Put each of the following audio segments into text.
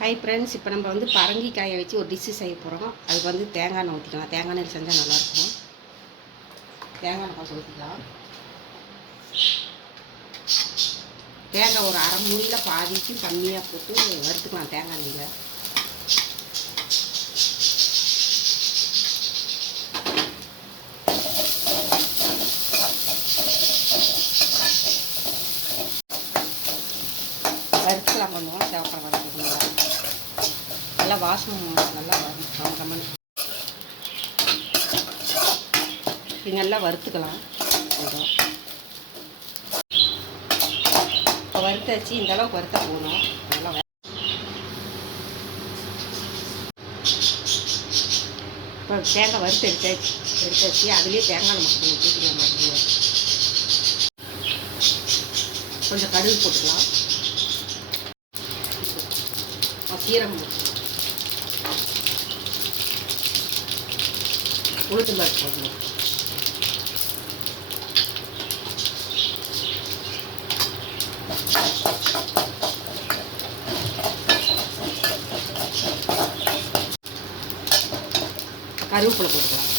Hi friends, இப்போ நம்ம வந்து பரங்கிக்காயை வச்சு ஒரு டிஷ்ஷு செய்ய போகிறோம். அதுக்கு வந்து தேங்காய் எண்ணெய் ஊற்றிக்கலாம். தேங்காய் எண்ணெய் செஞ்சால் நல்லாயிருக்கும். தேங்காய் எண்ணெய் கொஞ்சம் ஊற்றிக்கலாம். தேங்காய் ஒரு அரை மூடியில் பாதிக்கும் கம்மியாக போட்டு வறுத்துக்கலாம். தேங்காய் எண்ணெயில் வறுத்துக்கலாம். கொஞ்சம் சேவப்பரை வறுத்துக்கலாம். நல்லா வாசம் நல்லா வரும். இது நல்லா வறுத்துக்கலாம். கொஞ்சம் இப்போ வறுத்தாச்சு. இந்த அளவுக்கு வறுத்தா போகணும். நல்லா இப்போ தேங்காய் வறுத்து எடுத்தாச்சு. அதுலேயே தேங்காய் நம்ம கொஞ்சம் ஊற்றிக்கலாம். மாதிரி கொஞ்சம் கடுகு போட்டுக்கலாம். சீரகம் போட்டுக்கலாம். உளுத்தம்பருப்பு போட்டுக்கலாம். கருவேப்பிலை போட்டுக்கலாம்.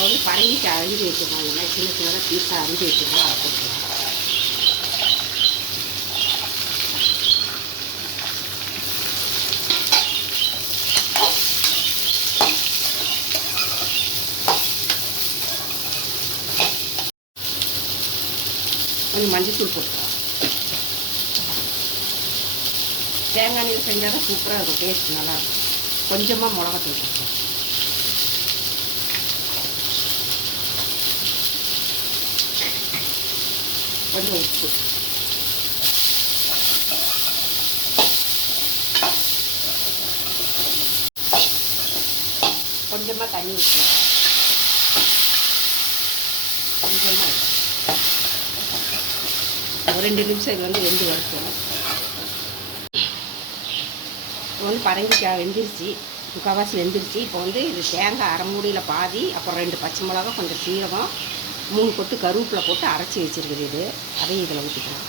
வந்து பரங்கிக்காய் அரிஞ்சு வச்சுக்கலாம். இல்லைன்னா சின்ன சின்னதாக பீஸாக அரிஞ்சு வச்சுக்கலாம். அதை போட்டுக்கலாம். கொஞ்சம் மஞ்சத்தூள் போட்டுக்கலாம். தேங்காய் எண்ணெயில் செஞ்சால் தான் சூப்பராக இருக்கும். டேஸ்ட் நல்லாயிருக்கும். கொஞ்சமாக மிளகாத்தூள் போட்டுக்கலாம். கொஞ்சம் உப்பு, கொஞ்சமாக தண்ணி ஊற்றலாம். கொஞ்சமாக ஒரு 2 நிமிஷம் இது வந்து வெந்து வறுக்கும். இப்போ வந்து பரங்கிக்காய் வெந்துருச்சு. முக்கால்வாசி வெந்துருச்சு. இப்போ வந்து இது தேங்காய் அரை மூடியில் பாதி, அப்புறம் 2 பச்சை மிளகா, கொஞ்சம் சீரகம், 3 கொத்து கருவேப்பிலை போட்டு அரைச்சி வச்சுருக்குது. இது அதையும் இதில் ஊற்றிக்கலாம்.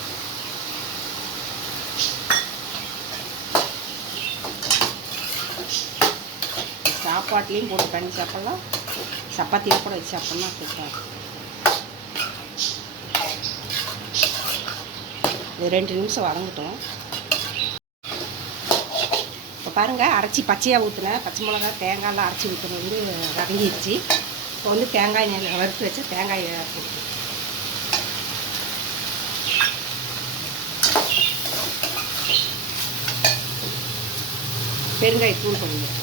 சாப்பாட்லேயும் போட்டு பண்ணி சாப்பிட்லாம். சப்பாத்தியில் கூட வச்சு சாப்பிட்லாம். சூப்பராக இருக்கும். இது 2 நிமிஷம் வதங்கட்டும். இப்போ பாருங்கள், அரைச்சி பச்சையாக ஊற்றினேன். பச்சை மிளகா தேங்காயெலாம் அரைச்சி ஊற்றுனது வந்து வதங்கிடுச்சு. இப்போ வந்து தேங்காய் வறுத்து வச்சு தேங்காயை போட்டு பெருங்காயத்தூள் கொஞ்சம்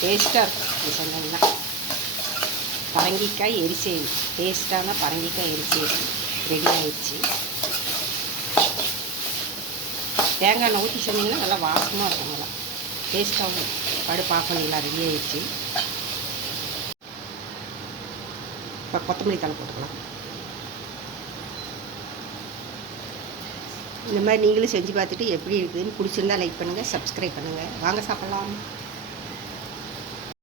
டேஸ்ட்டாக இருக்கும். இது சொன்னீங்கன்னா பரங்கிக்காய் எரிச்சேரி, டேஸ்ட்டான பரங்கிக்காய் எரிச்சேரி ரெடி ஆயிடுச்சு. தேங்காய் எண்ணெய் ஊற்றி செஞ்சிங்கன்னா நல்லா வாசமாக இருக்கும். நல்லா டேஸ்ட்டாகவும் பாப்பலாம். ரெடி ஆயிடுச்சு. இப்போ கொத்தமல்லி தழை போட்டுக்கலாம். இந்த மாதிரி நீங்களும் செஞ்சு பார்த்துட்டு எப்படி இருக்குதுன்னு பிடிச்சிருந்தா லைக் பண்ணுங்கள், சப்ஸ்கிரைப் பண்ணுங்கள். வாங்க சாப்பிட்லாம்.